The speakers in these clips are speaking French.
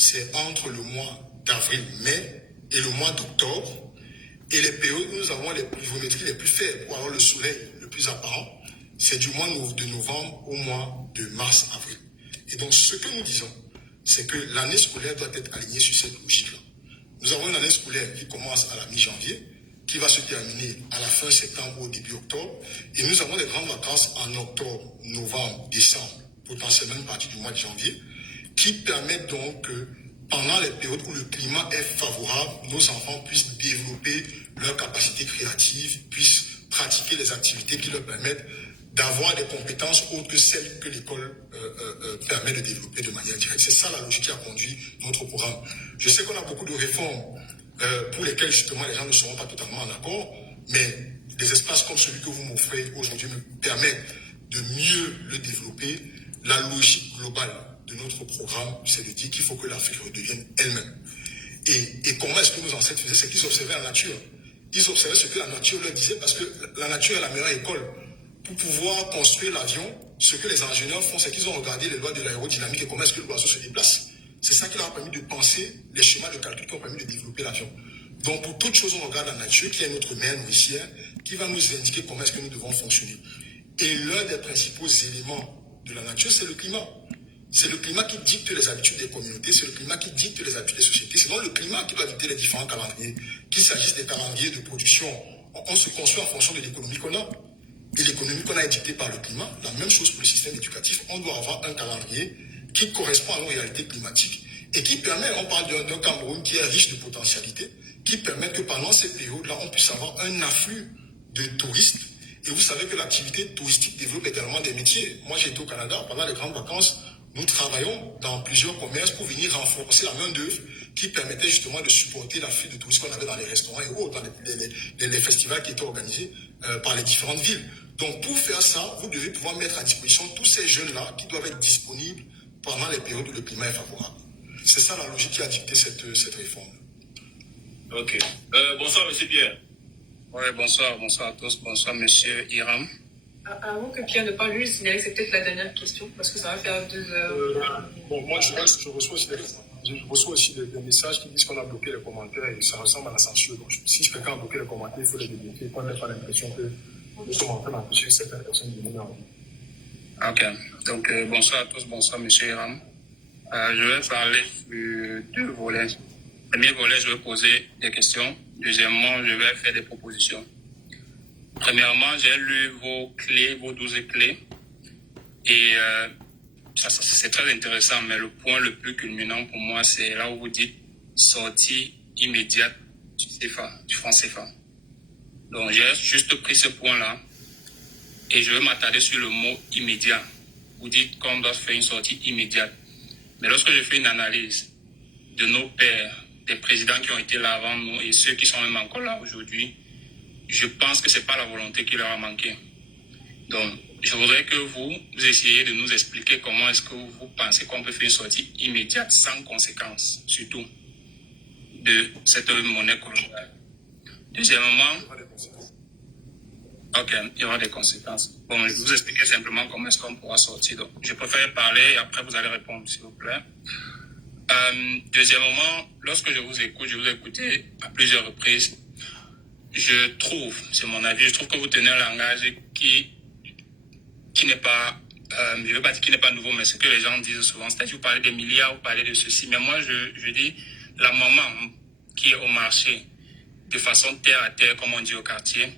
c'est entre le mois d'avril-mai et le mois d'octobre. Et les périodes où nous avons les pluviométries les plus faibles, ou alors le soleil le plus apparent, c'est du mois de novembre au mois de mars-avril. Et donc, ce que nous disons, c'est que l'année scolaire doit être alignée sur cette logique-là. Nous avons une année scolaire qui commence à la mi-janvier, qui va se terminer à la fin septembre ou au début octobre. Et nous avons des grandes vacances en octobre, novembre, décembre, potentiellement une partie du mois de janvier, qui permettent donc que pendant les périodes où le climat est favorable, nos enfants puissent développer leur capacité créative, puissent pratiquer les activités qui leur permettent d'avoir des compétences autres que celles que l'école permet de développer de manière directe. C'est ça la logique qui a conduit notre programme. Je sais qu'on a beaucoup de réformes pour lesquelles justement les gens ne seront pas totalement en accord, mais des espaces comme celui que vous m'offrez aujourd'hui me permettent de mieux le développer. La logique globale de notre programme, c'est de dire qu'il faut que l'Afrique redevienne elle-même. Et comment est-ce que nos ancêtres faisaient? C'est qu'ils observaient la nature. Ils observaient ce que la nature leur disait, parce que la nature est la meilleure école. Pour pouvoir construire l'avion, ce que les ingénieurs font, c'est qu'ils ont regardé les lois de l'aérodynamique et comment est-ce que l'oiseau se déplace. C'est ça qui leur a permis de penser les schémas de calcul qui ont permis de développer l'avion. Donc, pour toute chose, on regarde la nature, qui est notre mère nourricière, qui va nous indiquer comment est-ce que nous devons fonctionner. Et l'un des principaux éléments de la nature, c'est le climat. C'est le climat qui dicte les habitudes des communautés, c'est le climat qui dicte les habitudes des sociétés. C'est donc le climat qui doit dicter les différents calendriers. Qu'il s'agisse des calendriers de production, on se construit en fonction de l'économie qu'on a. Et l'économie qu'on a est dictée par le climat. La même chose pour le système éducatif. On doit avoir un calendrier qui correspond à nos réalités climatiques et qui permet, on parle d'un Cameroun qui est riche de potentialités, qui permet que pendant ces périodes-là, on puisse avoir un afflux de touristes. Et vous savez que l'activité touristique développe également des métiers. Moi, j'ai été au Canada pendant les grandes vacances. Nous travaillons dans plusieurs commerces pour venir renforcer la main-d'œuvre qui permettait justement de supporter l'afflux de touristes qu'on avait dans les restaurants et autres, dans les festivals qui étaient organisés par les différentes villes. Donc, pour faire ça, vous devez pouvoir mettre à disposition tous ces jeunes-là qui doivent être disponibles pendant les périodes où le climat est favorable. C'est ça la logique qui a dicté cette réforme. Ok. Bonsoir, monsieur Pierre. Oui, bonsoir à tous. Bonsoir, monsieur Hiram. Avant que Pierre ne parle, juste signaler, c'est peut-être la dernière question, parce que ça va faire 2 heures. Bon, moi, je reçois aussi des messages qui disent qu'on a bloqué les commentaires et ça ressemble à la censure. Donc, si quelqu'un a bloqué les commentaires, il faut les débloquer pour n'ait pas l'impression que nous sommes en train d'empêcher certaines personnes de venir en vie. Ok. Donc, bonsoir à tous. Bonsoir, monsieur Hiram. Je vais parler sur 2 volets. Premier volet, je vais poser des questions. Deuxièmement, je vais faire des propositions. Premièrement, j'ai lu vos 12 clés. Et c'est très intéressant, mais le point le plus culminant pour moi, c'est là où vous dites sortie immédiate du franc CFA. Donc, j'ai juste pris ce point-là et je vais m'attarder sur le mot immédiat. Vous dites qu'on doit faire une sortie immédiate. Mais lorsque je fais une analyse de nos pères, des présidents qui ont été là avant nous et ceux qui sont même encore là aujourd'hui, je pense que ce n'est pas la volonté qui leur a manqué. Donc, je voudrais que vous essayiez de nous expliquer comment est-ce que vous pensez qu'on peut faire une sortie immédiate, sans conséquence, surtout, de cette monnaie coloniale. Deuxièmement, ok, il y aura des conséquences. Bon, je vais vous expliquer simplement comment est-ce qu'on pourra sortir. Donc, je préfère parler et après vous allez répondre, s'il vous plaît. Deuxièmement, lorsque je vous écouté à plusieurs reprises, je trouve, c'est mon avis, je trouve que vous tenez un langage qui n'est pas, je ne veux pas dire qu'il n'est pas nouveau, mais ce que les gens disent souvent, c'est-à-dire vous parlez des milliards, vous parlez de ceci, mais moi je dis la maman qui est au marché, de façon terre à terre, comme on dit au quartier,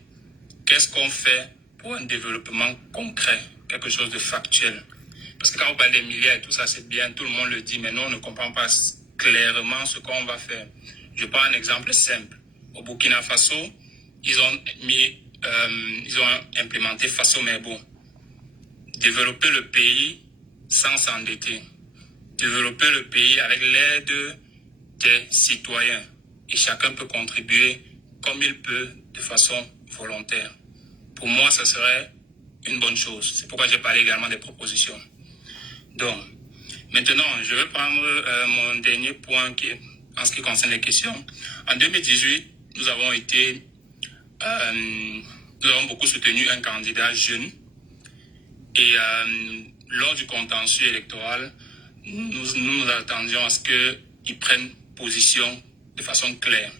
qu'est-ce qu'on fait pour un développement concret, quelque chose de factuel? Parce que quand on parle des milliards et tout ça, c'est bien, tout le monde le dit, mais nous, on ne comprend pas clairement ce qu'on va faire. Je prends un exemple simple. Au Burkina Faso, ils ont implémenté Faso Merbo. Développer le pays sans s'endetter. Développer le pays avec l'aide des citoyens. Et chacun peut contribuer comme il peut, de façon volontaire. Pour moi, ça serait une bonne chose. C'est pourquoi j'ai parlé également des propositions. Donc, maintenant, je vais prendre mon dernier point en ce qui concerne les questions. En 2018, nous avons beaucoup soutenu un candidat jeune. Et lors du contentieux électoral, nous attendions à ce que ils prennent position de façon claire.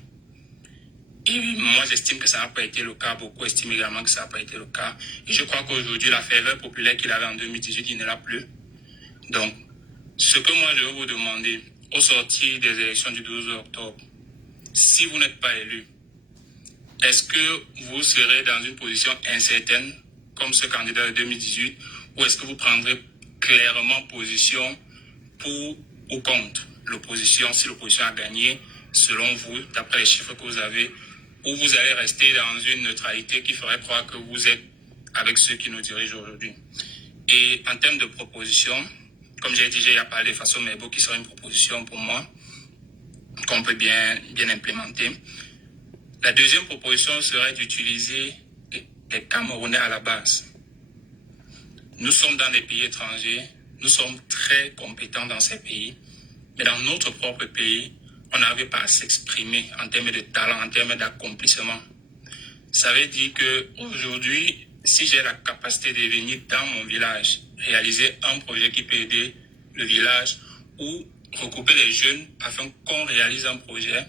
Et moi, j'estime que ça n'a pas été le cas. Beaucoup estiment également que ça n'a pas été le cas. Et je crois qu'aujourd'hui, la ferveur populaire qu'il avait en 2018, il ne l'a plus. Donc, ce que moi, je vais vous demander, au sortir des élections du 12 octobre, si vous n'êtes pas élu, est-ce que vous serez dans une position incertaine, comme ce candidat de 2018, ou est-ce que vous prendrez clairement position pour ou contre l'opposition, si l'opposition a gagné, selon vous, d'après les chiffres que vous avez, ou vous allez rester dans une neutralité qui ferait croire que vous êtes avec ceux qui nous dirigent aujourd'hui. Et en termes de proposition, comme j'ai dit, j'ai parlé de Faso Mebo qui serait une proposition pour moi, qu'on peut bien implémenter. La deuxième proposition serait d'utiliser les Camerounais à la base. Nous sommes dans des pays étrangers, nous sommes très compétents dans ces pays, mais dans notre propre pays, on n'arrive pas à s'exprimer en termes de talent, en termes d'accomplissement. Ça veut dire qu'aujourd'hui, si j'ai la capacité de venir dans mon village, réaliser un projet qui peut aider le village ou regrouper les jeunes afin qu'on réalise un projet,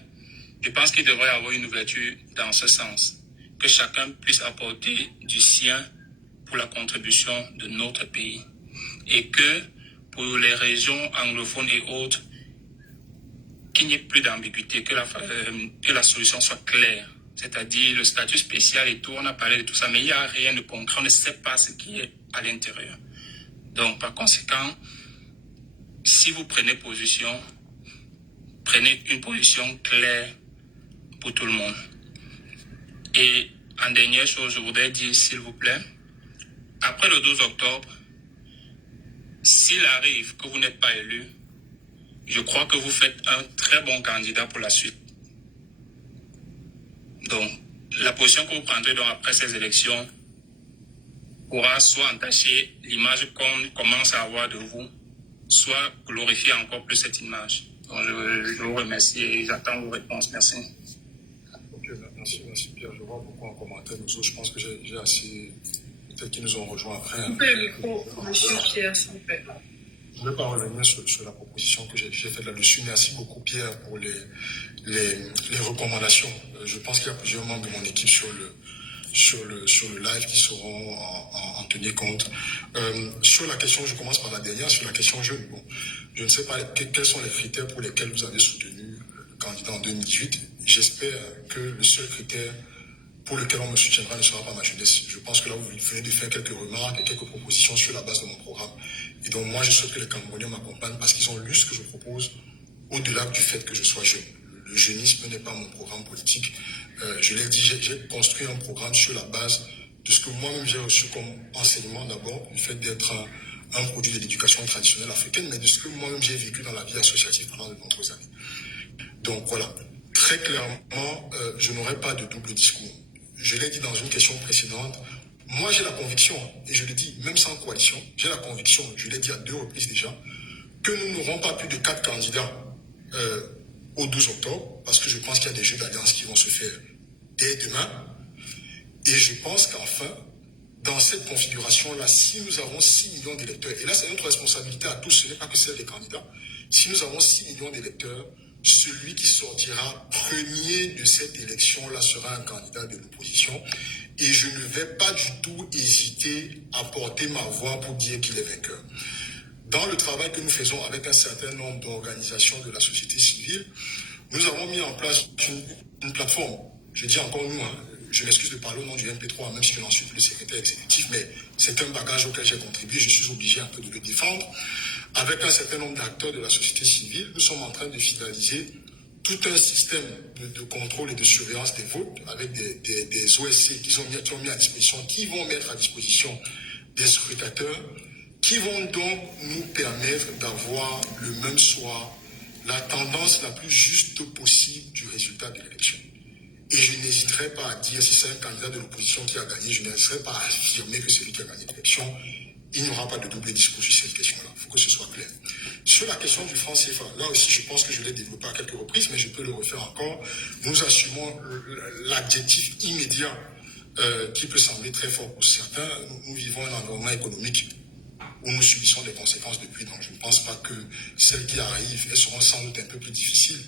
je pense qu'il devrait y avoir une ouverture dans ce sens, que chacun puisse apporter du sien pour la contribution de notre pays. Et que pour les régions anglophones et autres, qu'il n'y ait plus d'ambiguïté, que la solution soit claire. C'est-à-dire le statut spécial et tout, on a parlé de tout ça, mais il n'y a rien de concret, on ne sait pas ce qui est à l'intérieur. Donc par conséquent, si vous prenez position, prenez une position claire pour tout le monde. Et en dernière chose, je voudrais dire, s'il vous plaît, après le 12 octobre, s'il arrive que vous n'êtes pas élu, je crois que vous faites un très bon candidat pour la suite. Donc, la position que vous prendrez donc après ces élections pourra soit entacher l'image qu'on commence à avoir de vous, soit glorifier encore plus cette image. Donc, je vous remercie et j'attends vos réponses. Merci. Ok, merci Pierre. Je vois beaucoup en commentaire. Nous autres, je pense que j'ai assez... Peut-être qu'ils nous ont rejoints après. Coupez le micro, monsieur Pierre, s'il vous plaît. Je ne vais pas revenir sur la proposition que j'ai faite là-dessus. Merci beaucoup, Pierre, pour les recommandations. Je pense qu'il y a plusieurs membres de mon équipe sur le live qui sauront en tenir compte. Sur la question, je commence par la dernière, sur la question jeune. Bon, je ne sais pas quels sont les critères pour lesquels vous avez soutenu le candidat en 2018. J'espère que le seul critère pour lequel on me soutiendra ne sera pas ma jeunesse. Je pense que là, vous venez de faire quelques remarques et quelques propositions sur la base de mon programme. Et donc, moi, je souhaite que les Camerounais m'accompagnent parce qu'ils ont lu ce que je propose au-delà du fait que je sois jeune. Le jeunisme n'est pas mon programme politique. Je l'ai dit, j'ai construit un programme sur la base de ce que moi-même j'ai reçu comme enseignement d'abord, du fait d'être un produit de l'éducation traditionnelle africaine, mais de ce que moi-même j'ai vécu dans la vie associative pendant de nombreuses années. Donc voilà, très clairement, je n'aurai pas de double discours. Je l'ai dit dans une question précédente, moi j'ai la conviction, et je le dis même sans coalition, j'ai la conviction, je l'ai dit à 2 reprises déjà, que nous n'aurons pas plus de 4 candidats au 12 octobre, parce que je pense qu'il y a des jeux d'alliance qui vont se faire dès demain. Et je pense qu'enfin, dans cette configuration-là, si nous avons 6 millions d'électeurs, et là c'est notre responsabilité à tous, ce n'est pas que celle des candidats, si nous avons 6 millions d'électeurs, celui qui sortira premier de cette élection-là sera un candidat de l'opposition. Et je ne vais pas du tout hésiter à porter ma voix pour dire qu'il est vainqueur. Dans le travail que nous faisons avec un certain nombre d'organisations de la société civile, nous avons mis en place une plateforme. Je dis encore nous, je m'excuse de parler au nom du MP3, même si je n'en suis plus le secrétaire exécutif, mais c'est un bagage auquel j'ai contribué, je suis obligé un peu de le défendre. Avec un certain nombre d'acteurs de la société civile, nous sommes en train de finaliser tout un système de contrôle et de surveillance des votes avec des OSC qui ont mis à disposition, qui vont mettre à disposition des scrutateurs, qui vont donc nous permettre d'avoir le même soir la tendance la plus juste possible du résultat de l'élection. Et je n'hésiterai pas à dire, si c'est un candidat de l'opposition qui a gagné, je n'hésiterai pas à affirmer que c'est lui qui a gagné l'élection. Il n'y aura pas de double discours sur cette question-là. Il faut que ce soit clair. Sur la question du franc CFA, là aussi, je pense que je l'ai développé à quelques reprises, mais je peux le refaire encore. Nous assumons l'adjectif immédiat qui peut sembler très fort pour certains. Nous vivons un environnement économique où nous subissons des conséquences depuis. Donc je ne pense pas que celles qui arrivent, elles seront sans doute un peu plus difficiles.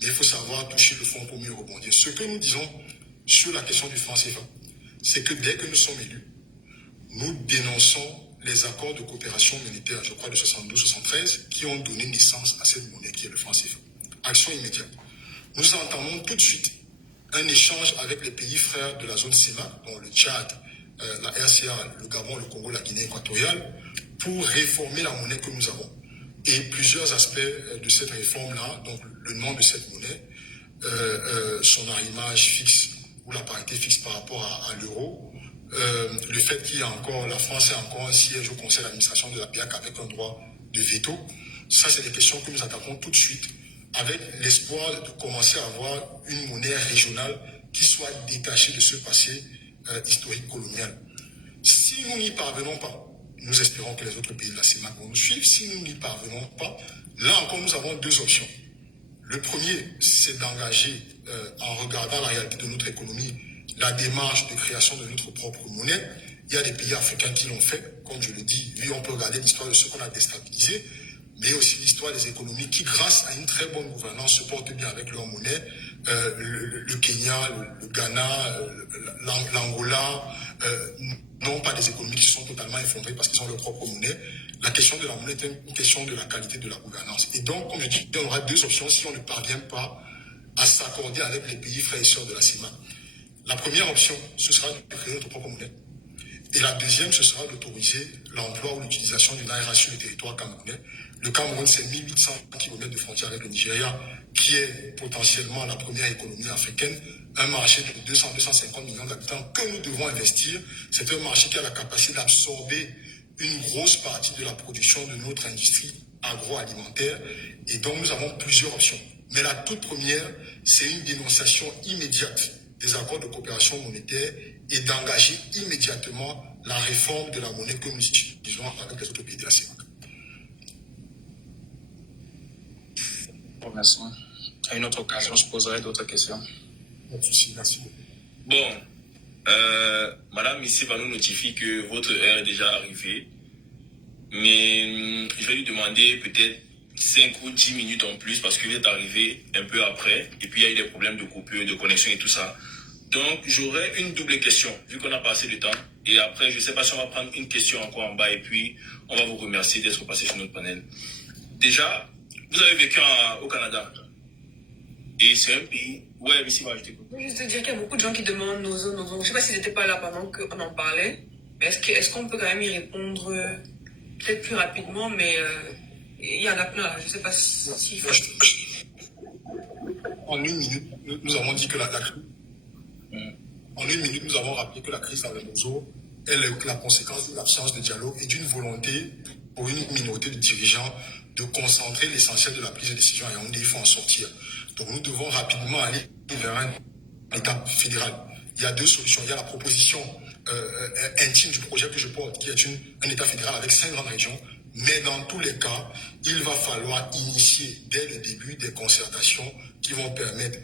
Mais il faut savoir toucher le fond pour mieux rebondir. Ce que nous disons sur la question du franc CFA, c'est que dès que nous sommes élus, nous dénonçons les accords de coopération monétaire, je crois de 72-73, qui ont donné naissance à cette monnaie qui est le franc CFA. Action immédiate. Nous entamons tout de suite un échange avec les pays frères de la zone CEMAC, dont le Tchad, la RCA, le Gabon, le Congo, la Guinée équatoriale, pour réformer la monnaie que nous avons. Et plusieurs aspects de cette réforme-là, donc le nom de cette monnaie, son arrimage fixe ou la parité fixe par rapport à l'euro, le fait qu'il y a encore, la France ait encore un siège au conseil d'administration de la BIAC avec un droit de veto, ça c'est des questions que nous attaquons tout de suite avec l'espoir de commencer à avoir une monnaie régionale qui soit détachée de ce passé historique colonial. Si nous n'y parvenons pas, nous espérons que les autres pays de la CEMAC vont nous suivre. Si nous n'y parvenons pas, là encore nous avons deux options. Le premier, c'est d'engager, en regardant la réalité de notre économie, la démarche de création de notre propre monnaie. Il y a des pays africains qui l'ont fait. Comme je le dis, oui, on peut regarder l'histoire de ceux qu'on a déstabilisés, mais aussi l'histoire des économies qui, grâce à une très bonne gouvernance, se portent bien avec leur monnaie. Le Kenya, le Ghana, l'Angola, non pas des économies qui se sont totalement effondrées parce qu'ils ont leur propre monnaie. La question de la monnaie est une question de la qualité de la gouvernance. Et donc, comme je dis, on aura deux options si on ne parvient pas à s'accorder avec les pays frères et sœurs de la CEMAC. La première option, ce sera de créer notre propre monnaie. Et la deuxième, ce sera d'autoriser l'emploi ou l'utilisation du naira sur le territoire camerounais. Le Cameroun, c'est 1800 km de frontière avec le Nigeria, qui est potentiellement la première économie africaine, un marché de 200-250 millions d'habitants que nous devons investir. C'est un marché qui a la capacité d'absorber une grosse partie de la production de notre industrie agroalimentaire. Et donc, nous avons plusieurs options. Mais la toute première, c'est une dénonciation immédiate des accords de coopération monétaire et d'engager immédiatement la réforme de la monnaie que nous utilisons avec les autres pays de la CEMAC. Merci. À une autre occasion, je poserai d'autres questions. Pas de souci, merci beaucoup. Bon, Madame ici va nous notifier que votre heure est déjà arrivée. Mais je vais lui demander peut-être 5 ou 10 minutes en plus parce qu'il est arrivé un peu après. Et puis il y a eu des problèmes de coupure, de connexion et tout ça. Donc j'aurai une double question vu qu'on a passé le temps. Et après, je ne sais pas si on va prendre une question encore en bas et puis on va vous remercier d'être passé sur notre panel. Déjà, vous avez vécu au Canada. Et c'est un pays... Ouais, mais si, moi, je t'écoute. Je veux juste te dire qu'il y a beaucoup de gens qui demandent nos zones. Je ne sais pas s'ils n'étaient pas là pendant qu'on en parlait. Mais est-ce qu'on peut quand même y répondre peut-être plus rapidement, mais il y en a plein là. Je ne sais pas s'il faut... En une minute, nous avons dit que en une minute, nous avons rappelé que la crise dans le Mozo est la conséquence d'une absence de dialogue et d'une volonté pour une minorité de dirigeants de concentrer l'essentiel de la prise de décision à Yaoundé. Il faut en sortir. Donc nous devons rapidement aller vers un état fédéral. Il y a deux solutions. Il y a la proposition intime du projet que je porte, qui est un état fédéral avec 5 grandes régions. Mais dans tous les cas, il va falloir initier dès le début des concertations qui vont permettre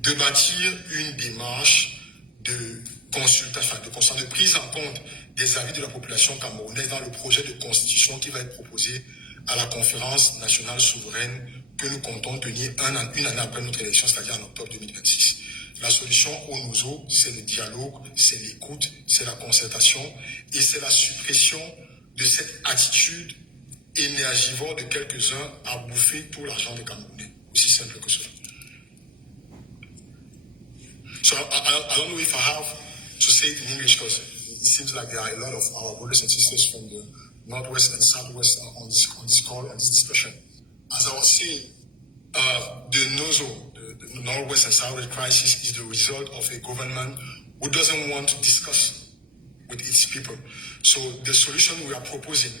de bâtir une démarche de consultation, de prise en compte des avis de la population camerounaise dans le projet de constitution qui va être proposé à la conférence nationale souveraine que nous comptons tenir une année après notre élection, c'est-à-dire en octobre 2026. La solution au Nozo, c'est le dialogue, c'est l'écoute, c'est la concertation et c'est la suppression de cette attitude énergivore de quelques-uns à bouffer tout l'argent des Camerounais. Aussi simple que cela. So I don't know if I have to say it in English because it seems like there are a lot of our brothers and sisters from the Northwest and Southwest on this call, on this discussion. As I was saying, the NOZO, the Northwest and Southwest crisis, is the result of a government who doesn't want to discuss with its people. So the solution we are proposing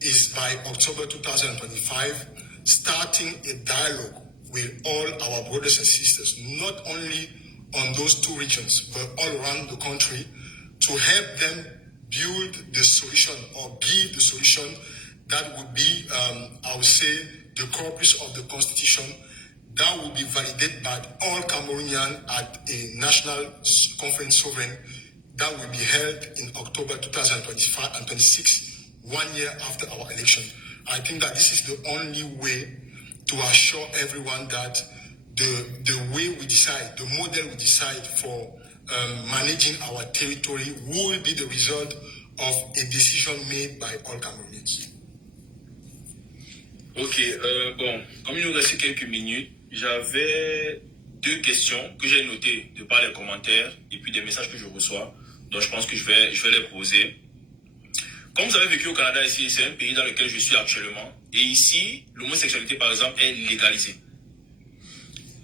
is by October 2025, starting a dialogue with all our brothers and sisters, not only on those two regions, but all around the country, to help them build the solution or give the solution that would be, I would say, the corpus of the constitution that will be validated by all Cameroonians at a national conference sovereign that will be held in October 2025 and 26, 1 year after our election. I think that this is the only way to assure everyone that the way we decide, the model we decide for managing our territory will be the result of a decision made by all Cameroonians. Ok, bon, comme il nous reste quelques minutes, j'avais 2 questions que j'ai notées de par les commentaires et puis des messages que je reçois. Donc je pense que je vais les poser. Comme vous avez vécu au Canada ici, c'est un pays dans lequel je suis actuellement. Et ici, l'homosexualité, par exemple, est légalisée.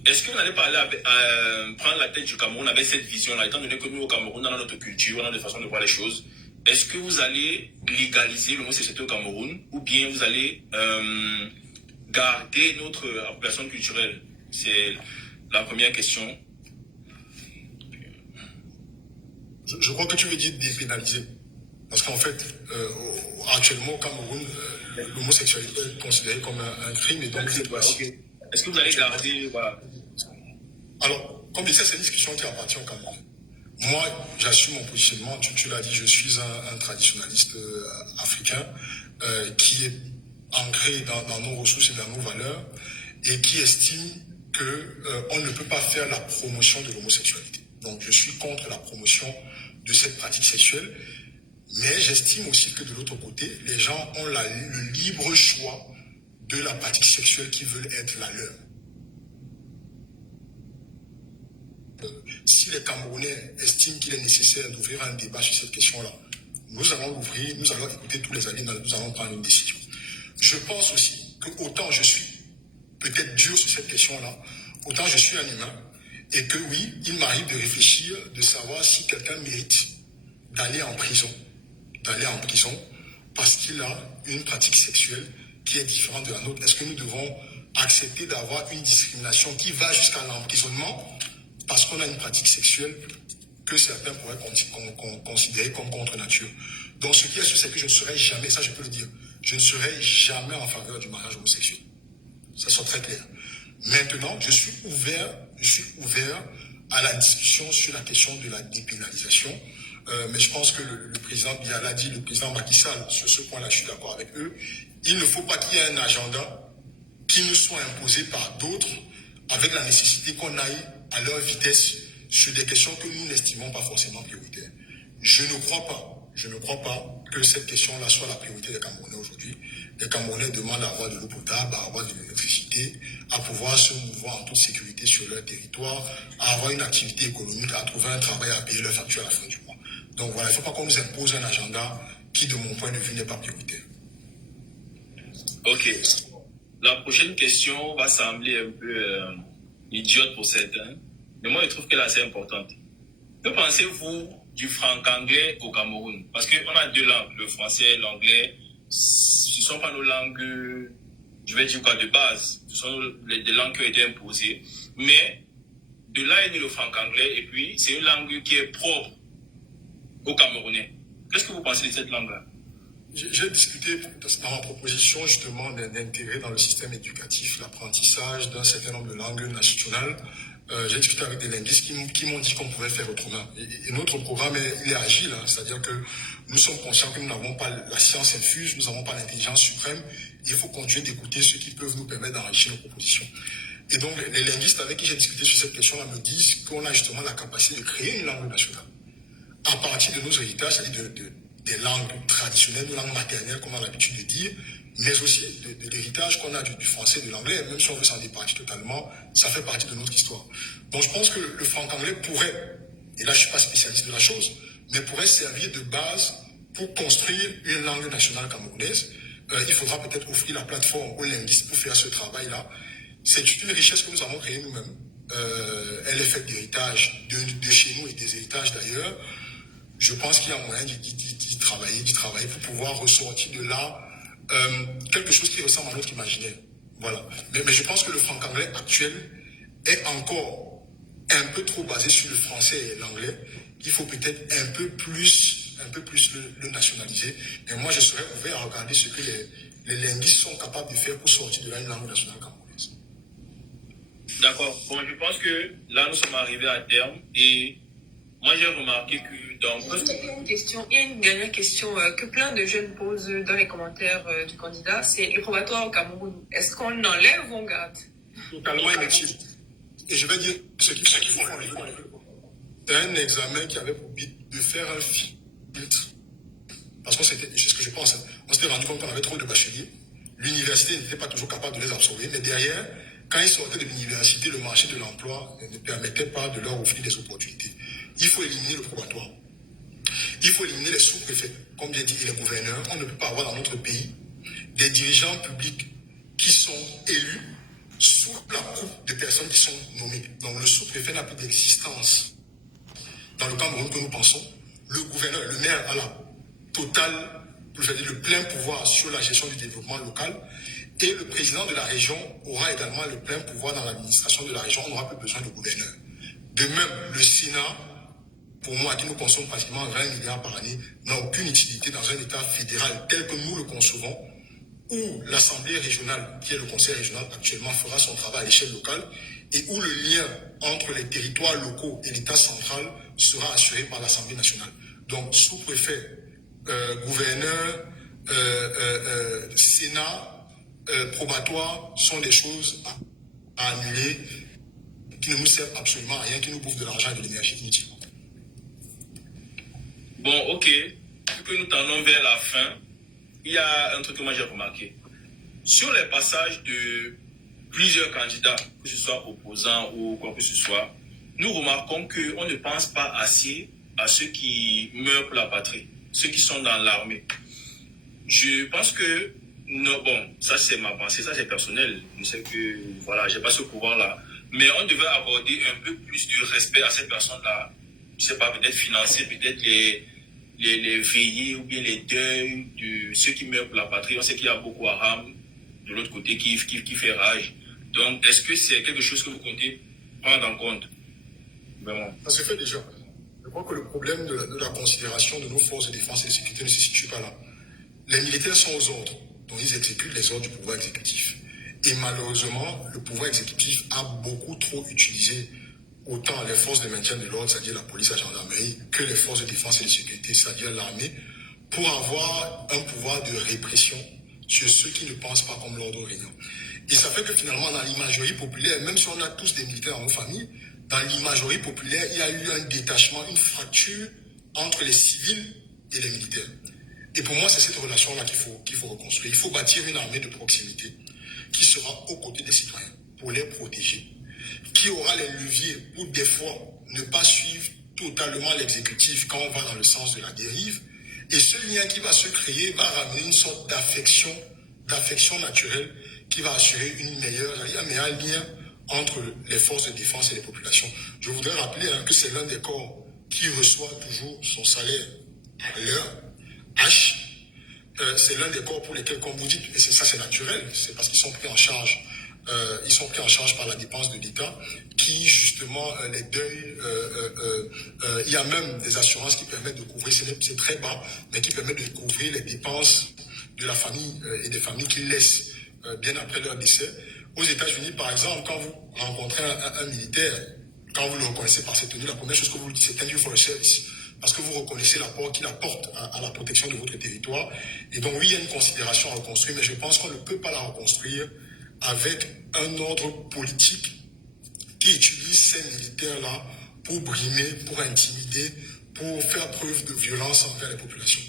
Est-ce que vous allez prendre la tête du Cameroun avec cette vision-là, étant donné que nous, au Cameroun, dans notre culture, on a des façons de voir les choses. Est-ce que vous allez légaliser l'homosexualité au Cameroun ou bien vous allez garder notre appropriation culturelle? C'est la première question. Je crois que tu veux dire dépénaliser. Parce qu'en fait, actuellement au Cameroun, l'homosexualité est considérée comme un crime et donc okay. Est-ce que vous allez garder... Voilà. Alors, comme je disais, c'est une discussion qui appartient au Cameroun. Moi, j'assume mon positionnement. Tu l'as dit, je suis un traditionnaliste africain qui est ancré dans nos ressources et dans nos valeurs et qui estime qu'on ne peut pas faire la promotion de l'homosexualité. Donc, je suis contre la promotion de cette pratique sexuelle. Mais j'estime aussi que de l'autre côté, les gens ont le libre choix de la pratique sexuelle qui veulent être la leur. Si les Camerounais estiment qu'il est nécessaire d'ouvrir un débat sur cette question-là, nous allons l'ouvrir, nous allons écouter tous les avis, nous allons prendre une décision. Je pense aussi que autant je suis peut-être dur sur cette question-là, autant je suis un humain, et que oui, il m'arrive de réfléchir, de savoir si quelqu'un mérite d'aller en prison parce qu'il a une pratique sexuelle qui est différente de la nôtre. Est-ce que nous devons accepter d'avoir une discrimination qui va jusqu'à l'emprisonnement parce qu'on a une pratique sexuelle que certains pourraient considérer comme contre nature? Donc ce qui est sûr, c'est que je ne serai jamais, ça je peux le dire, je ne serai jamais en faveur du mariage homosexuel. Ça soit très clair. Maintenant, je suis ouvert à la discussion sur la question de la dépénalisation. Mais je pense que le président Biya dit, le président Macky Sall, sur ce point-là, je suis d'accord avec eux. Il ne faut pas qu'il y ait un agenda qui nous soit imposé par d'autres avec la nécessité qu'on aille à leur vitesse sur des questions que nous n'estimons pas forcément prioritaires. Je ne crois pas que cette question-là soit la priorité des Camerounais aujourd'hui. Les Camerounais demandent à avoir de l'eau potable, à avoir de l'électricité, à pouvoir se mouvoir en toute sécurité sur leur territoire, à avoir une activité économique, à trouver un travail, à payer leurs factures à la fin du mois. Donc voilà, il ne faut pas qu'on nous impose un agenda qui, de mon point de vue, n'est pas prioritaire. Ok. La prochaine question va sembler un peu idiote pour certains, mais moi, je trouve qu'elle est assez importante. Que pensez-vous du franc-anglais au Cameroun? Parce qu'on a 2 langues, le français et l'anglais. Ce ne sont pas nos langues, je vais dire quoi, de base. Ce sont des langues qui ont été imposées. Mais de là est né le franc-anglais, et puis c'est une langue qui est propre aux Camerounais. Qu'est-ce que vous pensez de cette langue-là? J'ai discuté dans ma proposition justement d'intégrer dans le système éducatif l'apprentissage d'un certain nombre de langues nationales. J'ai discuté avec des linguistes qui m'ont dit qu'on pouvait faire autrement. Et notre programme, il est agile, hein, c'est-à-dire que nous sommes conscients que nous n'avons pas la science infuse, nous n'avons pas l'intelligence suprême. Il faut continuer d'écouter ceux qui peuvent nous permettre d'enrichir nos propositions. Et donc, les linguistes avec qui j'ai discuté sur cette question-là me disent qu'on a justement la capacité de créer une langue nationale à partir de nos héritages, c'est-à-dire des langues traditionnelles, nos langues maternelles, comme on a l'habitude de dire, mais aussi de l'héritage qu'on a du français et de l'anglais. Même si on veut s'en départir totalement, ça fait partie de notre histoire. Donc je pense que le franc-anglais pourrait, et là je ne suis pas spécialiste de la chose, mais pourrait servir de base pour construire une langue nationale camerounaise. Il faudra peut-être offrir la plateforme aux linguistes pour faire ce travail-là. C'est une richesse que nous avons créée nous-mêmes. Elle est faite d'héritage de chez nous et des héritages d'ailleurs. Je pense qu'il y a moyen d'y travailler pour pouvoir ressortir de là quelque chose qui ressemble à notre imaginaire. Voilà. Mais je pense que le franc-anglais actuel est encore un peu trop basé sur le français et l'anglais. Il faut peut-être un peu plus le nationaliser. Et moi, je serais ouvert à regarder ce que les linguistes sont capables de faire pour sortir de là une langue nationale camerounaise. D'accord. Bon, je pense que là, nous sommes arrivés à terme et moi j'ai remarqué que dans... Juste il y a une dernière question que plein de jeunes posent dans les commentaires du candidat, c'est le probatoire au Cameroun. Est-ce qu'on enlève ou on garde? Totalement inutile. Et je vais dire ce qu'il faut enlever. C'est un examen qui avait pour but de faire un filtre. Parce que c'est ce que je pense. On s'était rendu compte qu'on avait trop de bacheliers. L'université n'était pas toujours capable de les absorber. Mais derrière, quand ils sortaient de l'université, le marché de l'emploi ne permettait pas de leur offrir des opportunités. Il faut éliminer le probatoire. Il faut éliminer les sous-préfets, comme bien dit, et les gouverneurs. On ne peut pas avoir dans notre pays des dirigeants publics qui sont élus sous la coupe de personnes qui sont nommées. Donc le sous-préfet n'a plus d'existence. Dans le Cameroun que nous pensons, le gouverneur, le maire a la totale, je veux dire, le plein pouvoir sur la gestion du développement local, et le président de la région aura également le plein pouvoir dans l'administration de la région. On n'aura plus besoin de gouverneur. De même, le Sénat, pour moi, qui nous consomme pratiquement 20 milliards par année, n'a aucune utilité dans un État fédéral tel que nous le concevons, où l'Assemblée régionale, qui est le Conseil régional actuellement, fera son travail à l'échelle locale, et où le lien entre les territoires locaux et l'État central sera assuré par l'Assemblée nationale. Donc, sous-préfet, gouverneur, Sénat, probatoire sont des choses à annuler, qui ne nous servent absolument à rien, qui nous bouffent de l'argent et de l'énergie inutilement. Bon, ok. Vu que nous tendons vers la fin, il y a un truc que moi j'ai remarqué. Sur les passages de plusieurs candidats, que ce soit opposants ou quoi que ce soit, nous remarquons qu'on ne pense pas assez à ceux qui meurent pour la patrie, ceux qui sont dans l'armée. Je pense que, non, bon, ça c'est ma pensée, ça c'est personnel. Je sais que, voilà, j'ai pas ce pouvoir-là. Mais on devrait accorder un peu plus de respect à ces personnes-là. Je sais pas, peut-être financer, peut-être les veillées ou bien les deuils de ceux qui meurent pour la patrie. On sait qu'il y a Boko Haram de l'autre côté qui fait rage. Donc, est-ce que c'est quelque chose que vous comptez prendre en compte? Vraiment. Ça se fait déjà. Je crois que le problème de la considération de nos forces de défense et de sécurité ne se situe pas là. Les militaires sont aux ordres, donc ils exécutent les ordres du pouvoir exécutif. Et malheureusement, le pouvoir exécutif a beaucoup trop utilisé autant les forces de maintien de l'ordre, c'est-à-dire la police, la gendarmerie, que les forces de défense et de sécurité, c'est-à-dire l'armée, pour avoir un pouvoir de répression sur ceux qui ne pensent pas comme l'ordre régnant. Et ça fait que finalement, dans l'imagerie populaire, même si on a tous des militaires dans nos familles, dans l'imagerie populaire, il y a eu un détachement, une fracture entre les civils et les militaires. Et pour moi, c'est cette relation-là qu'il faut reconstruire. Il faut bâtir une armée de proximité qui sera aux côtés des citoyens pour les protéger, qui aura les leviers pour des fois ne pas suivre totalement l'exécutif quand on va dans le sens de la dérive. Et ce lien qui va se créer va ramener une sorte d'affection naturelle qui va assurer un meilleur lien entre les forces de défense et les populations. Je voudrais rappeler que c'est l'un des corps qui reçoit toujours son salaire à l'heure, H. C'est l'un des corps pour lesquels, comme vous dites, et c'est naturel, c'est parce qu'ils sont pris en charge. Ils sont pris en charge par la dépense de l'État, qui justement les deuils, il y a même des assurances qui permettent de couvrir, c'est très bas, mais qui permettent de couvrir les dépenses de la famille et des familles qu'ils laissent bien après leur décès. Aux États-Unis, par exemple, quand vous rencontrez un militaire, quand vous le reconnaissez par cette tenue, la première chose que vous lui dites, c'est thank you for the service. Parce que vous reconnaissez l'apport qu'il apporte à la protection de votre territoire. Et donc oui, il y a une considération à reconstruire, mais je pense qu'on ne peut pas la reconstruire avec un ordre politique qui utilise ces militaires-là pour brimer, pour intimider, pour faire preuve de violence envers les populations.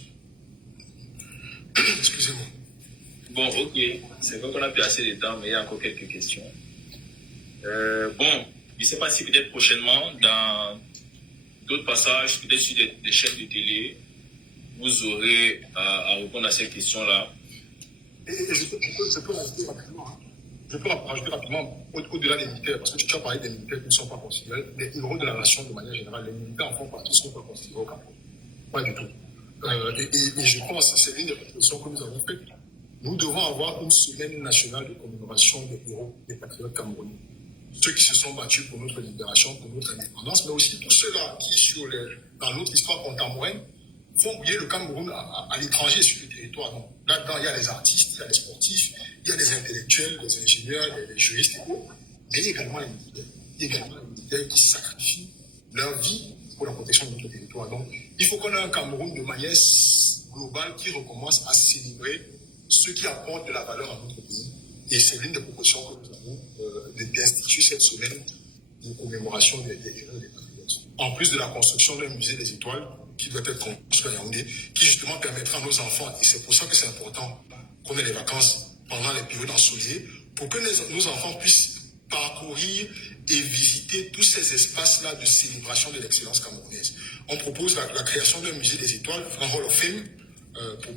Excusez-moi. Bon, ok. C'est vrai qu'on a plus assez de temps, mais il y a encore quelques questions. Bon, je ne sais pas si peut-être prochainement, dans d'autres passages, peut-être sur des chaînes de télé, vous aurez à répondre à ces questions-là. Et je peux rajouter rapidement. Je peux rajouter rapidement au-delà des militaires, parce que tu as parlé des militaires qui ne sont pas considérés, les héros de la nation de manière générale, les militaires en font partie, ne sont pas considérés au Cameroun. Pas du tout. Et je pense que c'est une des propositions que nous avons faites. Nous devons avoir une semaine nationale de commémoration des héros, des patriotes camerounais. Ceux qui se sont battus pour notre libération, pour notre indépendance, mais aussi tous ceux-là qui, dans notre histoire contemporaine, font oublier le Cameroun à l'étranger et sur le territoire. Donc, là-dedans, il y a les artistes, il y a les sportifs, il y a les intellectuels, les ingénieurs, les juristes et autres, mais il y a également les militaires. Il y a également les militaires qui sacrifient leur vie pour la protection de notre territoire. Donc, il faut qu'on ait un Cameroun de manière globale qui recommence à célébrer ceux qui apportent de la valeur à notre pays. Et c'est l'une des propositions que nous avons d'instituer cette semaine de commémoration des héros des patriotes. En plus de la construction d'un musée des étoiles qui doit être construit à Yaoundé, qui justement permettra à nos enfants, et c'est pour ça que c'est important qu'on ait les vacances pendant les périodes ensoleillées, pour que nos enfants puissent parcourir et visiter tous ces espaces-là de célébration de l'excellence camerounaise. On propose la création d'un musée des étoiles, un Hall of Fame,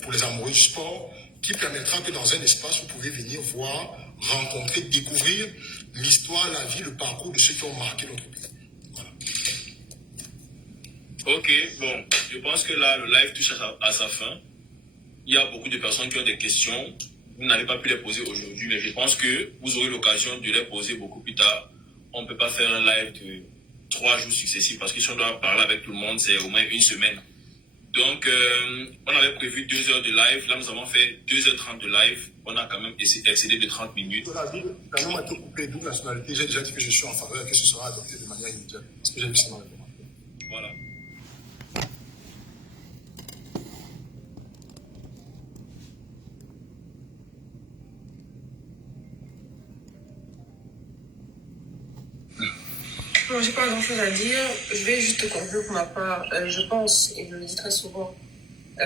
pour les amoureux du sport, qui permettra que dans un espace, vous pouvez venir voir, rencontrer, découvrir l'histoire, la vie, le parcours de ceux qui ont marqué notre pays. Voilà. Ok, bon, je pense que là, le live touche à sa fin. Il y a beaucoup de personnes qui ont des questions. Vous n'avez pas pu les poser aujourd'hui, mais je pense que vous aurez l'occasion de les poser beaucoup plus tard. On ne peut pas faire un live de 3 jours successifs parce que si on doit parler avec tout le monde, c'est au moins une semaine. Donc, on avait prévu 2 heures de live. Là, nous avons fait 2h30 de live. On a quand même excédé de 30 minutes. La norme a été coupée, double nationalité. J'ai déjà dit que je suis en faveur et que ce sera adopté de manière immédiate. Parce que j'ai vu ça dans les commentaires. Voilà. Non, j'ai pas grand chose à dire. Je vais juste conclure pour ma part. Je pense, et je le dis très souvent,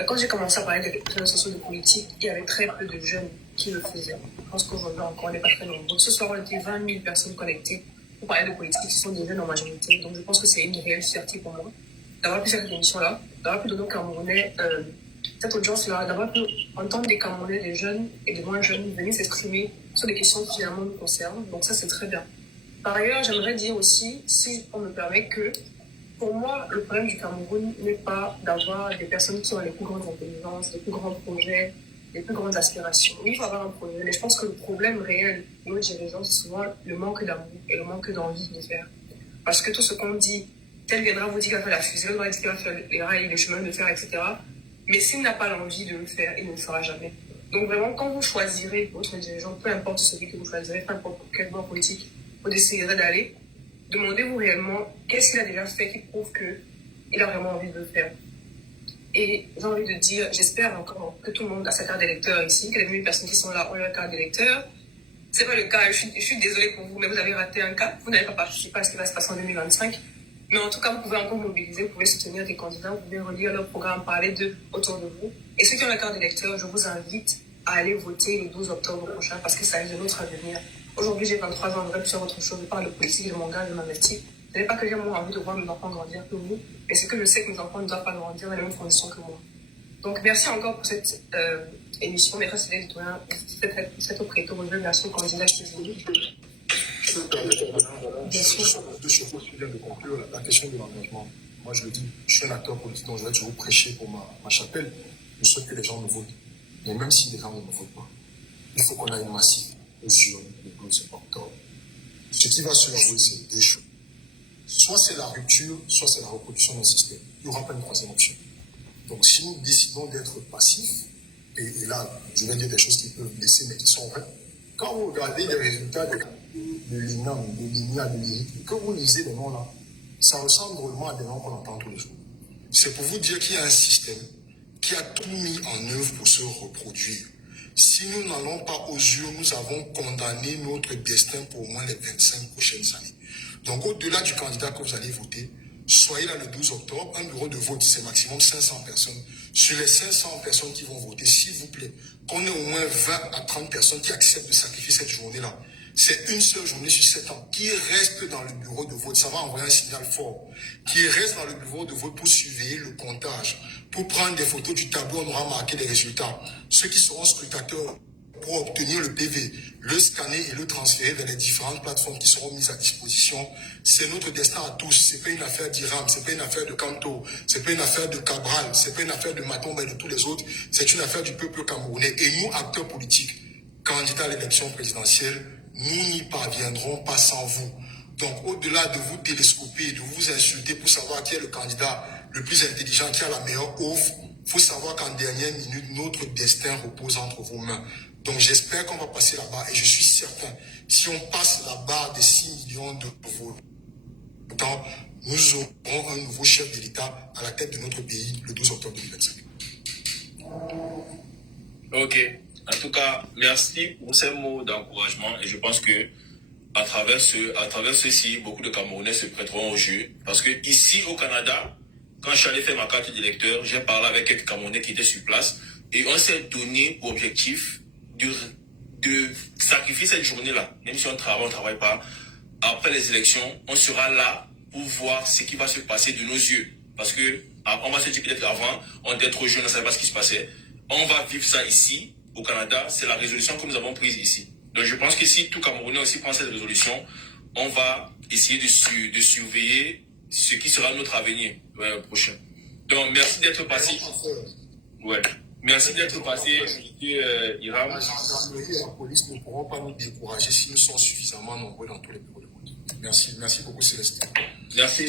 quand j'ai commencé à parler des réseaux sociaux de politique, il y avait très peu de jeunes qui le faisaient. Je pense qu'aujourd'hui encore, on n'est pas très nombreux. Ce soir, on était 20 000 personnes connectées pour parler de politique, qui sont des jeunes en majorité. Donc je pense que c'est une réelle fierté pour moi d'avoir pu faire cette émission-là, d'avoir pu donner aux Camerounais cette audience-là, d'avoir pu entendre des Camerounais, des jeunes et des moins jeunes venir s'exprimer sur des questions qui finalement nous concernent. Donc ça, c'est très bien. Par ailleurs, j'aimerais dire aussi, si on me permet, que pour moi, le problème du Cameroun n'est pas d'avoir des personnes qui ont les plus grandes intelligences, les plus grands projets, les plus grandes aspirations. Oui, il faut avoir un projet, mais je pense que le problème réel de notre dirigeants, c'est souvent le manque d'amour et le manque d'envie de faire. Parce que tout ce qu'on dit, tel viendra vous dire qu'il va faire la fusée, l'autre va dire qu'il va faire les rails, les chemins de fer, etc. Mais s'il n'a pas l'envie de le faire, il ne le fera jamais. Donc vraiment, quand vous choisirez votre dirigeant, peu importe celui que vous choisirez, peu importe quel bord politique vous déciderez d'aller, demandez-vous réellement qu'est-ce qu'il a déjà fait qui prouve qu'il a vraiment envie de le faire. Et j'ai envie de dire, j'espère encore que tout le monde a sa carte d'électeur ici, que les 1000 personnes qui sont là ont leur carte d'électeur. C'est pas le cas, je suis désolée pour vous, mais vous avez raté un cas. Vous n'avez pas participé à ce qui va se passer en 2025. Mais en tout cas, vous pouvez encore mobiliser, vous pouvez soutenir des candidats, vous pouvez relire leur programme, parler d'eux autour de vous. Et ceux qui ont la carte d'électeur, je vous invite à aller voter le 12 octobre prochain parce que ça est de notre avenir. Aujourd'hui, j'ai 23 ans, j'aurais pu faire autre chose. Je parle de politique, je m'engage, je m'investis. Ce n'est pas que j'ai moins envie de voir mes enfants grandir que vous, mais c'est que je sais que mes enfants ne doivent pas grandir dans les mêmes conditions que moi. Donc, merci encore pour cette émission. Merci les citoyens. Cette opération, vous devez merci aux candidats qui vous Bien sûr. Deux choses qui viennent de conclure, la question de l'engagement. Moi, je le dis, je suis un acteur politique, donc je vais toujours prêcher pour ma chapelle. Je souhaite que les gens me votent. Mais même si les gens ne me votent pas, il faut qu'on ait une massive mesure le 12 octobre. Ce qui va se jouer, c'est 2 choses. Soit c'est la rupture, soit c'est la reproduction d'un système. Il n'y aura pas une troisième option. Donc, si nous décidons d'être passifs, et là, je vais dire des choses qui peuvent blesser, mais qui sont vraies, quand vous regardez les résultats de l'INAM, de l'INIA, de l'IRIT, que vous lisez les noms là, ça ressemble drôlement à des noms qu'on entend tous les jours. C'est pour vous dire qu'il y a un système qui a tout mis en œuvre pour se reproduire. Si nous n'allons pas aux urnes, nous avons condamné notre destin pour au moins les 25 prochaines années. Donc, au-delà du candidat que vous allez voter, soyez là le 12 octobre. Un bureau de vote, c'est maximum 500 personnes. Sur les 500 personnes qui vont voter, s'il vous plaît, qu'on ait au moins 20 à 30 personnes qui acceptent de sacrifier cette journée-là. C'est une seule journée sur 7 ans. Qui reste dans le bureau de vote, ça va envoyer un signal fort. Qui reste dans le bureau de vote pour surveiller le comptage, pour prendre des photos du tableau, on aura marqué les résultats. Ceux qui seront scrutateurs pour obtenir le PV, le scanner et le transférer vers les différentes plateformes qui seront mises à disposition. C'est notre destin à tous. C'est pas une affaire d'Iram, c'est pas une affaire de Kanto, c'est pas une affaire de Cabral, c'est pas une affaire de Matomba et de tous les autres. C'est une affaire du peuple camerounais. Et nous, acteurs politiques, candidats à l'élection présidentielle, nous n'y parviendrons pas sans vous. Donc, au-delà de vous télescoper, de vous insulter pour savoir qui est le candidat le plus intelligent, qui a la meilleure offre, il faut savoir qu'en dernière minute, notre destin repose entre vos mains. Donc, j'espère qu'on va passer là-bas et je suis certain, si on passe la barre des 6 millions de votants, nous aurons un nouveau chef de l'État à la tête de notre pays le 12 octobre 2025. Ok. En tout cas, merci pour ces mots d'encouragement et je pense que à travers ceci, beaucoup de Camerounais se prêteront au jeu. Parce que ici au Canada, quand je suis allé faire ma carte d'électeur, j'ai parlé avec quelques Camerounais qui étaient sur place et on s'est donné pour objectif de sacrifier cette journée-là. Même si on ne travaille pas, après les élections, on sera là pour voir ce qui va se passer de nos yeux. Parce que on va se dire peut-être avant, on était trop jeunes, on ne savait pas ce qui se passait. On va vivre ça ici, au Canada. C'est la résolution que nous avons prise ici. Donc je pense que si tout Camerounais aussi prend cette résolution, on va essayer de surveiller ce qui sera notre avenir prochain. Donc merci d'être passé. Ouais. Merci d'être passé, Hiram. La gendarmerie et la police ne pourront pas nous décourager si nous sommes suffisamment nombreux dans tous les bureaux de vote. Merci beaucoup Célestin. Merci.